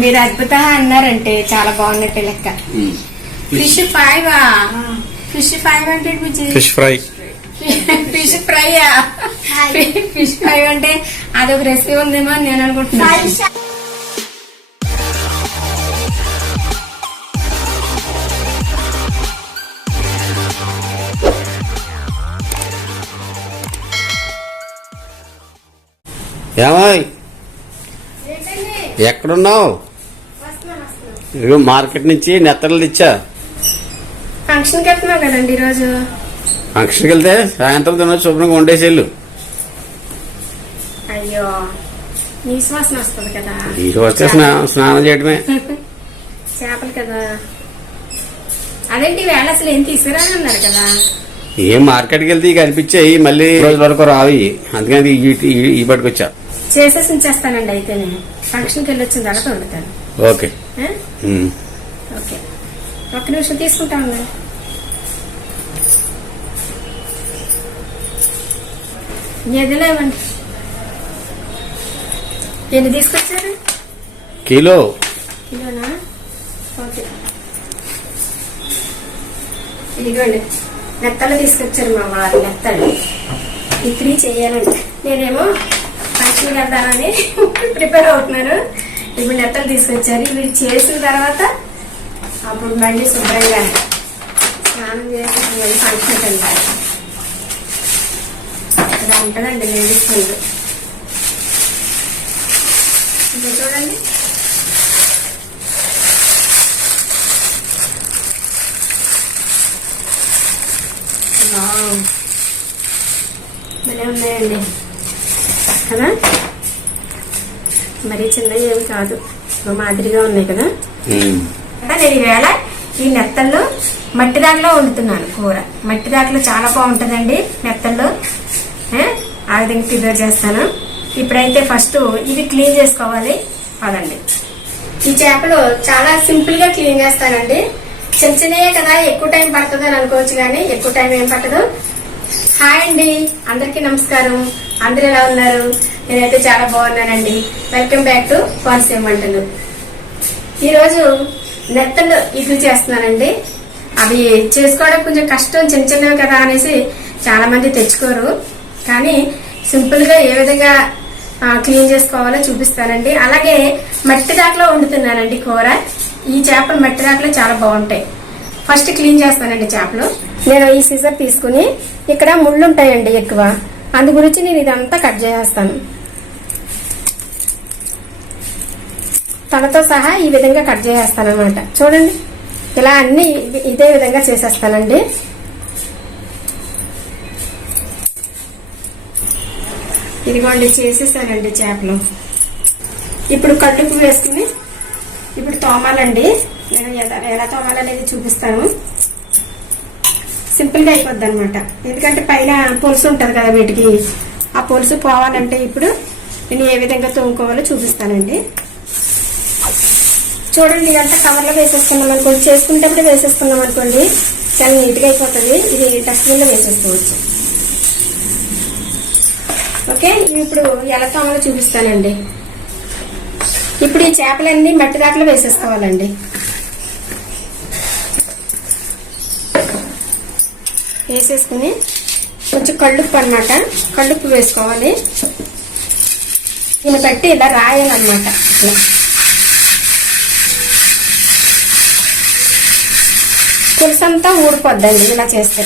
మీరు అద్భుత అన్నారంటే చాలా బాగున్నట్టే లెక్క. ఫిష్ ఫైవ్ ఫిష్ ఫైవ్ అంటే fish fry. Fish fry fish fry అంటే అదొక రెసిపీ ఉందేమో అని నేను అనుకుంటున్నాను ఏమాయ్. ఎక్కడున్నావు? ఇదిగో మార్కెట్ నుంచి నెత్తలు ఇచ్చా ఫంక్షన్కి వెళ్తున్నాం కదండి ఈరోజు. ఫంక్షన్కి వెళ్తే సాయంత్రం తిన శుభ్రంగా వండేసి వెళ్ళు. అయ్యో నీ శ్వాసన వస్తుంది కదా. ఈ వస్తే స్నా- స్నానం చేయడమే చేపలు కదా. అదేంటి వేళ అసలు ఏం తీసుకురానన్నారు కదా. ఏం మార్కెట్కి వెళ్తే ఇక కనిపించాయి మళ్ళీ ఈ రోజు వరకు రావి అందుకని ఈ- ఈ- ఈ పట్టుకు వచ్చా చేసేసి ఉంచేస్తానండి అయితే నేను ఫంక్షన్కి వెళ్ళి వచ్చిన తర్వాత వండుతాను. ఓకే. ఓకే. ఒక్క నిమిషం తీసుకుంటాను ఎదిలేవండి ఎన్ని తీసుకొచ్చారు? కిలో. కిలోనా? ఓకే. ఇదిగోండి. నెత్తలు తీసుకొచ్చారు మా వారు నెత్తలు ఇక్కడి చేయాలండి. నేనేమో ఫంక్షన్ వెళ్దామని ప్రిపేర్ అవుతున్నాను ఇప్పుడు నెత్తలు తీసుకొచ్చారు. ఇవి చేసిన తర్వాత అప్పుడు మళ్ళీ శుభ్రంగా స్నానం చేసి మళ్ళీ ఫంక్షన్కి వెళ్ళాలి ఇలా ఉంటుందండి లేడీస్ ఫుడ్ ఇంకా చూడండి. వావ్. భలే ఉన్నాయండి. కదా? మరీ చిన్నవి ఏమి కాదు. మాదిరిగా ఉన్నాయి కదా? నేను ఈవేళ ఈ నెత్తళ్ళు మట్టి దాకలో వండుతున్నాను కూర. మట్టి దాకలో చాలా బాగుంటుందండి నెత్తళ్ళు ఏ? ఆ విధంగా ప్రిపేర్ చేస్తాను. ఇప్పుడైతే ఫస్ట్ ఇవి క్లీన్ చేసుకోవాలి. పదండి. ఈ చేపలు చాలా సింపుల్గా క్లీన్ చేస్తానండి. చిన్న చిన్నయే కదా ఎక్కువ టైం పడుతుంది అని అనుకోవచ్చు కానీ ఎక్కువ టైం ఏం పట్టదు. హాయ్ అండి. అందరికీ నమస్కారం. అందరు ఎలా ఉన్నారు? నేనైతే చాలా బాగున్నానండి. వెల్కమ్ బ్యాక్ టు కోనసీమ వంటలు. ఈరోజు నెత్తలు ఇడ్లీ చేస్తున్నానండి. అవి చేసుకోవడం కొంచెం కష్టం చిన్న చిన్నవి కదా అనేసి చాలా మంది తెచ్చుకోరు. కానీ సింపుల్గా ఏ విధంగా క్లీన్ చేసుకోవాలో చూపిస్తానండి. అలాగే మట్టి దాకలో వండుతున్నానండి కూర. ఈ చేపలు మట్టి దాకలో చాలా బాగుంటాయి. ఫస్ట్ క్లీన్ చేస్తానండి చేపలు. నేను ఈ సీజర్ తీసుకుని ఇక్కడ ముళ్ళు ఉంటాయండి ఎక్కువ. అందు గురించి నేను ఇదంతా కట్ చేసేస్తాను. తలతో సహా ఈ విధంగా కట్ చేసేస్తాను అనమాట చూడండి ఇలా అన్ని ఇదే విధంగా చేసేస్తానండి. ఇదిగోండి చేసేసానండి చేపలు. ఇప్పుడు కట్టుకు వేసుకుని ఇప్పుడు తోమాలండి. నేను ఎలా ఎలా తోమాలనేది చూపిస్తాను. సింపుల్గా అయిపోద్ది అనమాట ఎందుకంటే పైన పులుసు ఉంటది కదా వీటికి. ఆ పులుసు పోవాలంటే ఇప్పుడు నేను ఏ విధంగా తోముకోవాలో చూపిస్తానండి. చూడండి ఇదంతా కవర్లో వేసేసుకున్నాం అనుకోండి. చేసుకునేటప్పుడు వేసేసుకున్నాం అనుకోండి చాలా నీట్గా అయిపోతుంది. ఇది డస్ట్బిన్లో వేసేసుకోవచ్చు. ఓకే ఇప్పుడు ఎలా తోమలో చూపిస్తానండి. ఇప్పుడు ఈ చేపలన్నీ మట్టి దాకలో వేసేసుకోవాలండి. వేసేసుకుని కొంచెం కళ్ళుప్పు అనమాట కళ్ళుప్పు వేసుకోవాలి. దీన్ని బట్టి ఇలా రాయాలన్నమాట. ఇట్లా పులుసు అంతా ఊడిపోద్దండి ఇలా చేస్తే.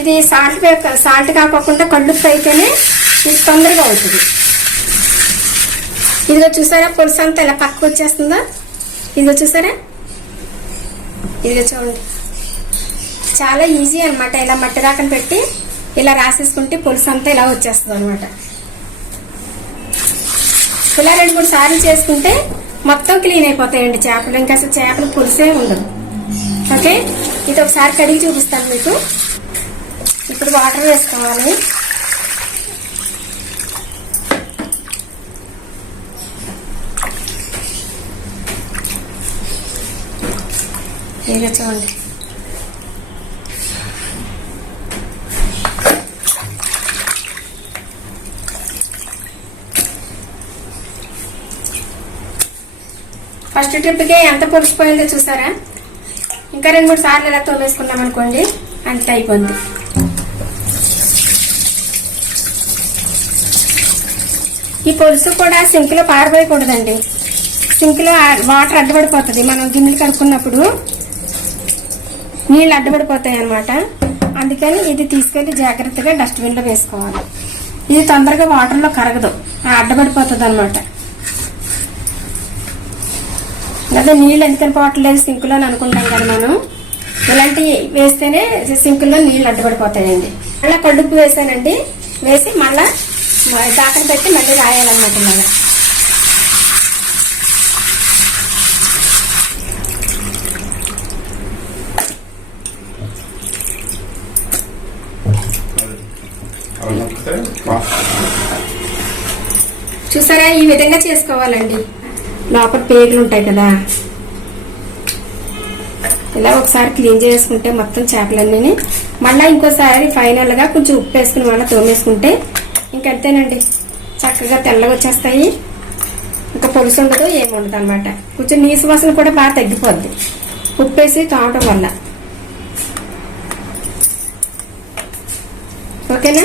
ఇది సాల్ట్ సాల్ట్ కాకోకుండా కళ్ళుప్పు అయితేనే ఇది తొందరగా అవుతుంది. ఇదిగో చూసారా పులుసు అంతా ఇలా పక్కకు వచ్చేస్తుందా? ఇదిగో చూసారా? ఇదిగో చూడండి. చాలా ఈజీ అనమాట ఇలా మట్టి దాకన పెట్టి ఇలా రాసేసుకుంటే పులుసు అంతా ఇలా వచ్చేస్తుంది అనమాట ఇలా రెండు మూడు సార్లు చేసుకుంటే మొత్తం క్లీన్ అయిపోతాయండి చేపలు. ఇంకా అసలు చేపలు పులుసే ఉండదు. ఓకే? ఇది ఒకసారి కడిగి చూపిస్తాను మీకు. ఇప్పుడు వాటర్ వేసుకోవాలి. ఇదిగో చూడండి. ఫస్ట్ ట్రిప్కే ఎంత పొడిచిపోయిందో చూసారా? ఇంకా రెండు మూడు సార్లు ఇలా తోమేసుకున్నాం అనుకోండి అంత అయిపోయింది ఈ పొలుసు కూడా సింక్లో పారిపోయకూడదండి వాటర్ అడ్డుపడిపోతుంది. మనం గిన్నెలు కడుక్కున్నప్పుడు నీళ్ళు అడ్డుపడిపోతాయి అన్నమాట. అందుకని ఇది తీసుకెళ్ళి జాగ్రత్తగా డస్ట్బిన్లో వేసుకోవాలి. ఇది తొందరగా వాటర్లో కరగదు. ఆ అడ్డపడిపోతుంది అనమాట అదే నీళ్ళు ఎందుకని పోవట్లేదు సింక్లో అని అనుకుంటాం కదా మనం. ఇలాంటివి వేస్తేనే సింక్లో నీళ్ళు అడ్డుపడిపోతాయండి. మళ్ళీ కడుపు వేసానండి. వేసి మళ్ళీ దాకన పెట్టి మళ్ళీ రాయాలన్నమాట ఇలాగా చూసారా? ఈ విధంగా చేసుకోవాలండి. లోపల పేగులు ఉంటాయి కదా. ఇలా ఒకసారి క్లీన్ చేసుకుంటే మొత్తం చేపలన్నీ మళ్ళీ ఇంకోసారి ఫైనల్గా కొంచెం ఉప్పు వేసుకుని మళ్ళీ తోమేసుకుంటే ఇంకంతేనండి. చక్కగా తెల్లగా వచ్చేస్తాయి. ఇంకా పొలుసు ఉండదు ఏమి ఉండదు అనమాట కొంచెం నీసు వాసన కూడా బాగా తగ్గిపోద్ది. ఉప్పు వేసి తోమటం వల్ల. ఓకేనా?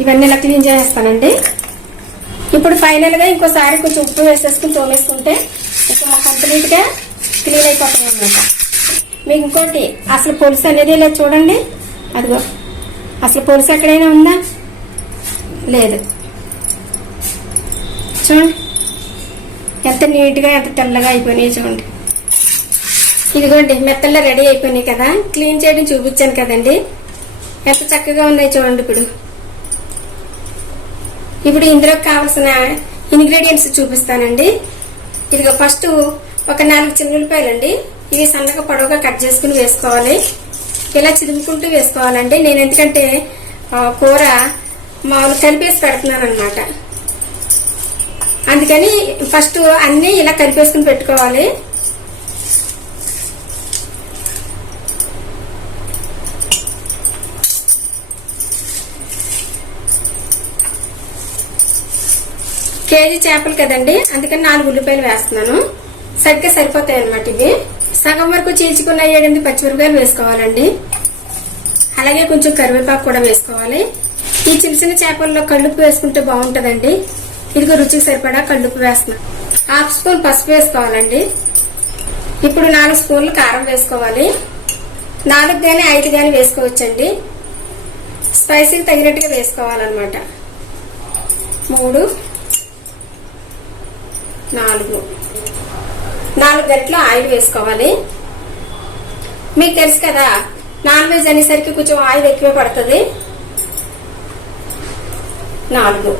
ఇవన్నీ ఇలా క్లీన్ చేసేస్తానండి. ఇప్పుడు ఫైనల్గా ఇంకోసారి కొంచెం ఉప్పు వేసేసుకుని తోమేసుకుంటే ఇంకా కంప్లీట్గా క్లీన్ అయిపోతాయి అన్నమాట. మీకు ఇంకోటి అసలు పులుసు అనేది లేదు చూడండి. అదిగో అసలు పులుసు ఎక్కడైనా ఉందా? లేదు. చూడండి. ఎంత నీట్గా ఎంత తెల్లగా అయిపోయినాయి చూడండి. ఇదిగోండి మెత్తల్లో రెడీ అయిపోయినాయి కదా. క్లీన్ చేయడం చూపించాను కదండి. ఎంత చక్కగా ఉన్నాయి చూడండి ఇప్పుడు. ఇప్పుడు ఇందులోకి కావాల్సిన ఇంగ్రీడియంట్స్ చూపిస్తానండి. ఇదిగో ఫస్ట్ ఒక నాలుగు చిన్నులపాయలండి ఇవి సన్నగా పొడవుగా కట్ చేసుకుని వేసుకోవాలి. ఇలా చిదుముకుంటూ వేసుకోవాలండి. నేను ఎందుకంటే కూర మామూలు కలిపేసి పెడుతున్నాను అనమాట అందుకని ఫస్ట్ అన్నీ ఇలా కలిపేసుకుని పెట్టుకోవాలి. కేజీ చేపలు కదండి? అందుకని నాలుగు ఉల్లిపాయలు వేస్తున్నాను. సరిగ్గా సరిపోతాయి అనమాట ఇవి. సగం వరకు చీల్చుకున్న ఏడెనిమిది పచ్చిమిరపకాయలు వేసుకోవాలండి. అలాగే కొంచెం కరివేపాకు కూడా వేసుకోవాలి. ఈ చిన్న చిన్న చేపల్లో కళ్ళుప్పు వేసుకుంటే బాగుంటుందండి. ఇదిగో రుచికి సరిపడా కళ్ళుప్పు వేస్తున్నాను హాఫ్ స్పూన్ పసుపు వేసుకోవాలండి. ఇప్పుడు నాలుగు స్పూన్లు కారం వేసుకోవాలి. నాలుగు కానీ ఐదు కానీ వేసుకోవచ్చండి. స్పైసీకి తగినట్టుగా వేసుకోవాలన్నమాట. మూడు నాలుగు. నాలుగు గంటలు ఆయిల్ వేసుకోవాలి. మీకు తెలుసు కదా నాన్ వెజ్ అనేసరికి కొంచెం ఆయిల్ ఎక్కువ పడుతుంది. నాలుగు.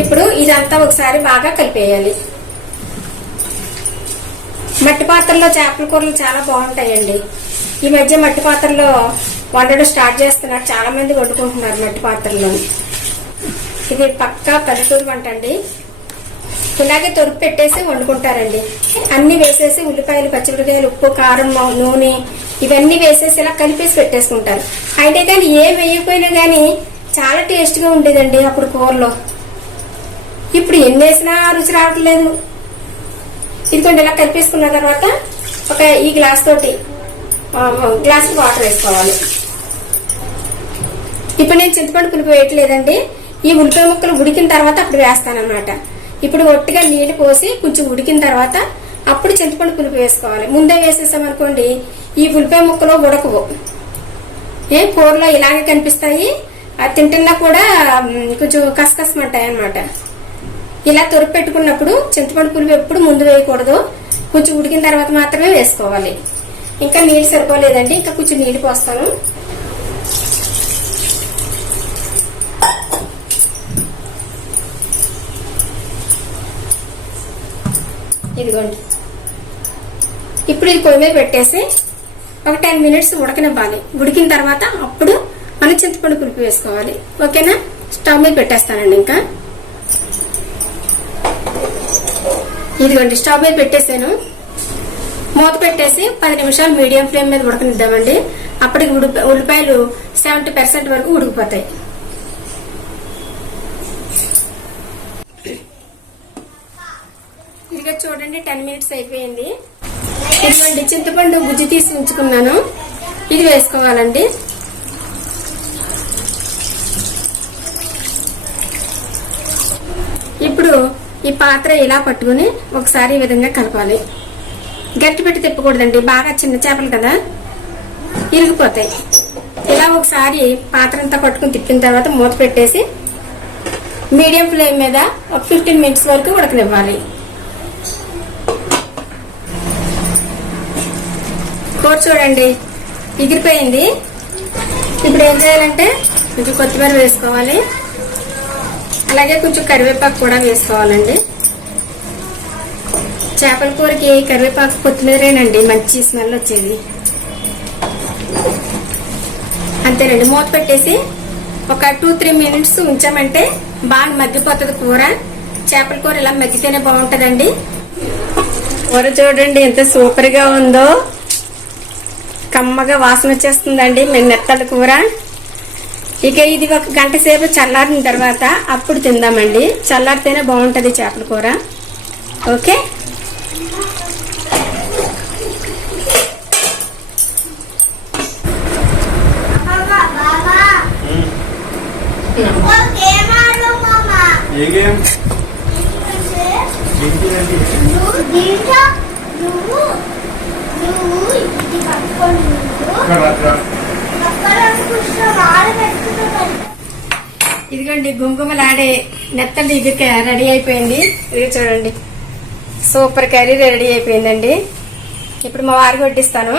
ఇప్పుడు ఇదంతా ఒకసారి బాగా కలిపేయాలి. మట్టి పాత్రలో చేపల కూరలు చాలా బాగుంటాయండి. ఈ మధ్య మట్టి పాత్రలో వండడం స్టార్ట్ చేస్తున్నారు. చాలా మంది వండుకుంటున్నారు మట్టి పాత్రలోని. ఇది పక్కా పల్లెటూరు వంట అండి. ఇలాగే తొరుపు పెట్టేసి వండుకుంటారండి. అన్ని వేసేసి ఉల్లిపాయలు పచ్చిమిరపకాయలు ఉప్పు కారం నూనె ఇవన్నీ వేసేసి ఇలా కలిపేసి పెట్టేసుకుంటారు. అయితే కానీ ఏ వేయకపోయినా కానీ చాలా టేస్ట్గా ఉండేదండి అప్పుడు కూరలో. ఇప్పుడు ఎన్ని వేసినా రుచి రావట్లేదు. ఇదిగోండి ఇలా కలిపేసుకున్న తర్వాత ఒక ఈ గ్లాస్ తోటి గ్లాస్ వాటర్ వేసుకోవాలి. ఇప్పుడు నేను చింతపండు పులుపు వేయట్లేదండి. ఈ ఉల్లిపాయ ముక్కలు ఉడికిన తర్వాత అప్పుడు వేస్తానన్నమాట. ఇప్పుడు ఒట్టిగా నీళ్ళు పోసి కొంచెం ఉడికిన తర్వాత అప్పుడు చింతపండు పులుపు వేసుకోవాలి. ముందే వేసేసామనుకోండి ఈ ఉల్లిపాయ ముక్కలు ఉడకవు. ఏ కూరలో ఇలాగే కనిపిస్తాయి అది తింటున్నా కూడా కొంచెం కసకసమంటాయి అన్నమాట ఇలా తొరుపు పెట్టుకున్నప్పుడు చింతపండు పులుపు ఎప్పుడు ముందు వేయకూడదు. కొంచెం ఉడికిన తర్వాత మాత్రమే వేసుకోవాలి. ఇంకా నీళ్ళు సరిపోలేదండి. ఇంకా కొంచెం నీళ్ళు పోస్తాను. ఇదిగోండి. ఇప్పుడు ఇది పొయ్యి మీద పెట్టేసి ఒక టెన్ మినిట్స్ ఉడకనివ్వాలి. ఉడికిన తర్వాత అప్పుడు మనం చింతపండు పులుపు వేసుకోవాలి. ఓకేనా? స్టవ్ మీద పెట్టేస్తానండి ఇంకా. ఇదిగోండి స్టవ్ మీద పెట్టేసాను. మూత పెట్టేసి పది నిమిషాలు మీడియం ఫ్లేమ్ మీద ఉడకనిద్దామండి. అప్పటికి ఉడిప- ఉల్లిపాయలు సెవెంటీ పర్సెంట్ వరకు ఉడికిపోతాయి. ఇదిగో చూడండి టెన్ మినిట్స్ అయిపోయింది. ఇదిగోండి చింతపండు గుజ్జు తీసి ఉంచుకున్నాను. ఇది వేసుకోవాలండి. ఇప్పుడు ఈ పాత్ర ఇలా పట్టుకుని ఒకసారి ఈ విధంగా కలపాలి. గట్టి పెట్టి తిప్పకూడదండి బాగా చిన్న చేపలు కదా. ఇరిగిపోతాయి. ఇలా ఒకసారి పాత్ర అంతా పట్టుకుని తిప్పిన తర్వాత మూత పెట్టేసి మీడియం ఫ్లేమ్ మీద ఒక ఫిఫ్టీన్ మినిట్స్ వరకు ఉడకనివ్వాలి. కూర చూడండి. ఎగిరిపోయింది. ఇప్పుడు ఏం చేయాలంటే కొంచెం కొత్తిమీర వేసుకోవాలి. అలాగే కొంచెం కరివేపాకు కూడా వేసుకోవాలండి. చేపల కూరకి కరివేపాకు కొత్తిమీరేనండి. మంచి స్మెల్ వచ్చేది. అంతేనండి. మూత పెట్టేసి ఒక టూ త్రీ మినిట్స్ ఉంచామంటే బాగా మగ్గిపోతుంది కూర. చేపల కూర ఇలా మగ్గితేనే బాగుంటుందండి. కూర చూడండి ఎంత సూపర్గా ఉందో. కమ్మగా వాసన వచ్చేస్తుందండి. మేము నెత్తల కూర. ఇక ఇది ఒక గంట సేపు చల్లారిన తర్వాత అప్పుడు తిందామండి. చల్లారితేనే బాగుంటది చేపల కూర. ఓకే? నువ్వు ఇదిగోండి గుంకుమలాడే నెత్తండి ఇది రెడీ అయిపోయింది. ఇది చూడండి. సూపర్ కర్రీ రెడీ అయిపోయిందండి. ఇప్పుడు మా వారికి వడ్డిస్తాను.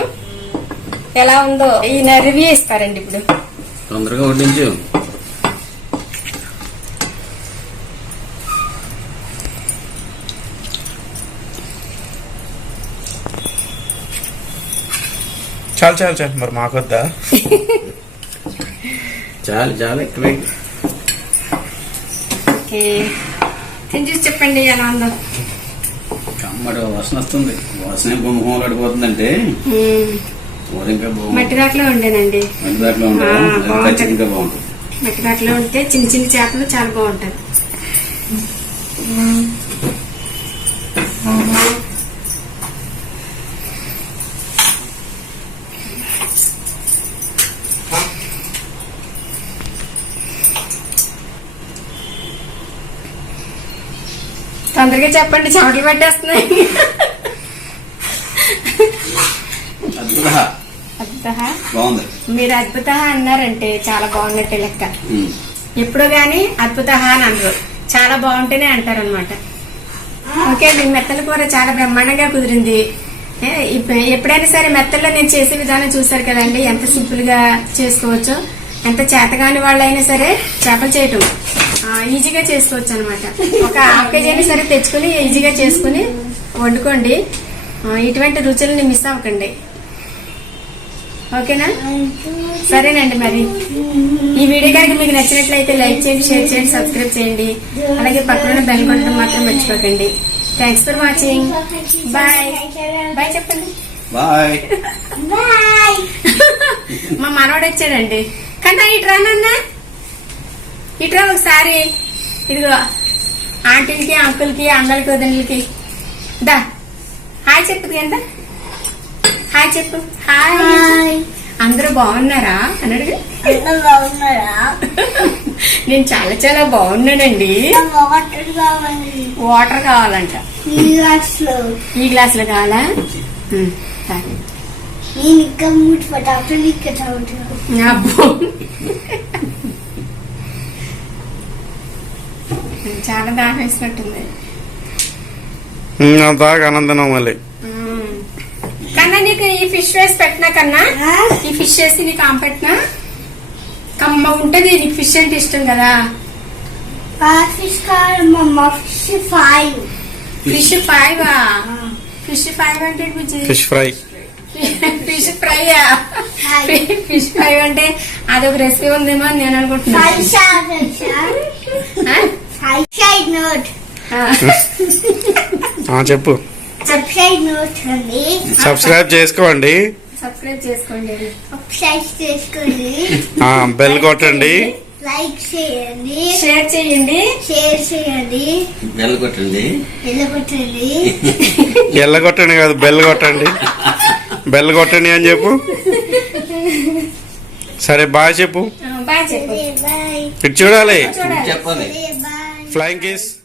ఎలా ఉందో ఈయన రివ్యూ ఇస్తారండి ఇప్పుడు. తొందరగా వడ్డించు. చాలు చాలు చాలు. మరి మాకొద్దా? చాలు చాలు ఎక్కువే చూసి చెప్పండి ఎలా ఉందో కమ్మడి వాసన వస్తుంది. వాసన గుమ్మహం పడిపోతుందంటే. మట్టి దాకలో ఉండేనండి. ఉంటుంది బాగుంటుంది. మట్టి దాకలో ఉంటే చిన్న చిన్న చేపలు చాలా బాగుంటది చెప్పండి చెమటలు పట్టేస్తున్నాయి. అద్భుత. బాగుంది. మీరు అద్భుత అన్నారంటే చాలా బాగున్నట్టే లెక్క. ఎప్పుడు గాని అద్భుత అని అనరు. చాలా బాగుంటేనే అంటారనమాట ఓకే అండి మెత్తల కూర చాలా బ్రహ్మాండంగా కుదిరింది. ఎప్పుడైనా సరే మెత్తల్లో నేను చేసే విధానం చూసారు కదండి ఎంత సింపుల్గా చేసుకోవచ్చు. ఎంత చేతగాని వాళ్ళైనా సరే చేపలు చేయటం. ఈజీగా చేసుకోవచ్చు అనమాట ఒక హాఫ్ కేజీ అయినా సరే తెచ్చుకుని ఈజీగా చేసుకుని వండుకోండి. ఇటువంటి రుచులని మిస్ అవ్వకండి. ఓకేనా? సరేనండి మరి. ఈ వీడియో కనుక మీకు నచ్చినట్లయితే లైక్ చేయండి షేర్ చేయండి సబ్స్క్రైబ్ చేయండి. అలాగే పక్కన బెల్ కొట్టడం మాత్రం మర్చిపోకండి. Thanks for watching bye bye చెప్పండి. బాయ్ మా మనవడు వచ్చాడండి. కన్నా ఇట్రా నాన్న ఇట్రా ఒకసారి. ఇదిగో ఆంటీలకి అంకుల్కి అందరికి వదినలకి. దా. హాయ్ చెప్పు ఎంత హాయ్ చెప్పు. హాయ్. అందరూ బాగున్నారా? అని అడుగు. అందరూ బాగున్నారా? నేను చాలా చాలా బాగున్నానండి. వాటర్ కావాలి వాటర్ కావాలంట. ఈ గ్లాస్లో. ఈ గ్లాస్లో కావాలా. నేను ఇంకా మూడు అబ్బో. చాలా దాహం వేసినట్టుంది. అంతగా ఆనందనం మళ్ళీ. కన్నా నీకు ఈ ఫిష్ వేసి పెట్టినా కన్నా ఈ ఫిష్ వేసి నీకు ఆమె పెట్టినా కమ్మ ఉంటది నీకు ఫిష్ అంటే ఇష్టం కదా. ఫిష్ కావాలి మమ్మ fish five fish five fish five అంటే fish fry. Fish fry. Fish fry అంటే అదొక రెసిపీ ఉందేమో అని నేను అనుకుంటున్నా నోట్ చెప్పు. సబ్స్క్రైబ్ నోట్ అండి సబ్స్క్రైబ్ చేసుకోండి. సబ్స్క్రైబ్ చేసుకోండి. సబ్స్క్రైబ్ చేసుకోండి. ఆ, బెల్ కొట్టండి. లైక్ చేయండి. షేర్ చేయండి. షేర్ చేయండి. బెల్ కొట్టండి. వెళ్ళగొట్టండి ఎల్ల కొట్టండి కాదు బెల్ కొట్టండి. బెల్ కొట్టండి అని చెప్పు. సరే బాయ్ చెప్పు. బాయ్ చెప్పు. బాయ్. ఇటు చూడాలి. చూడాలి చెప్పాలి Flying Kiss.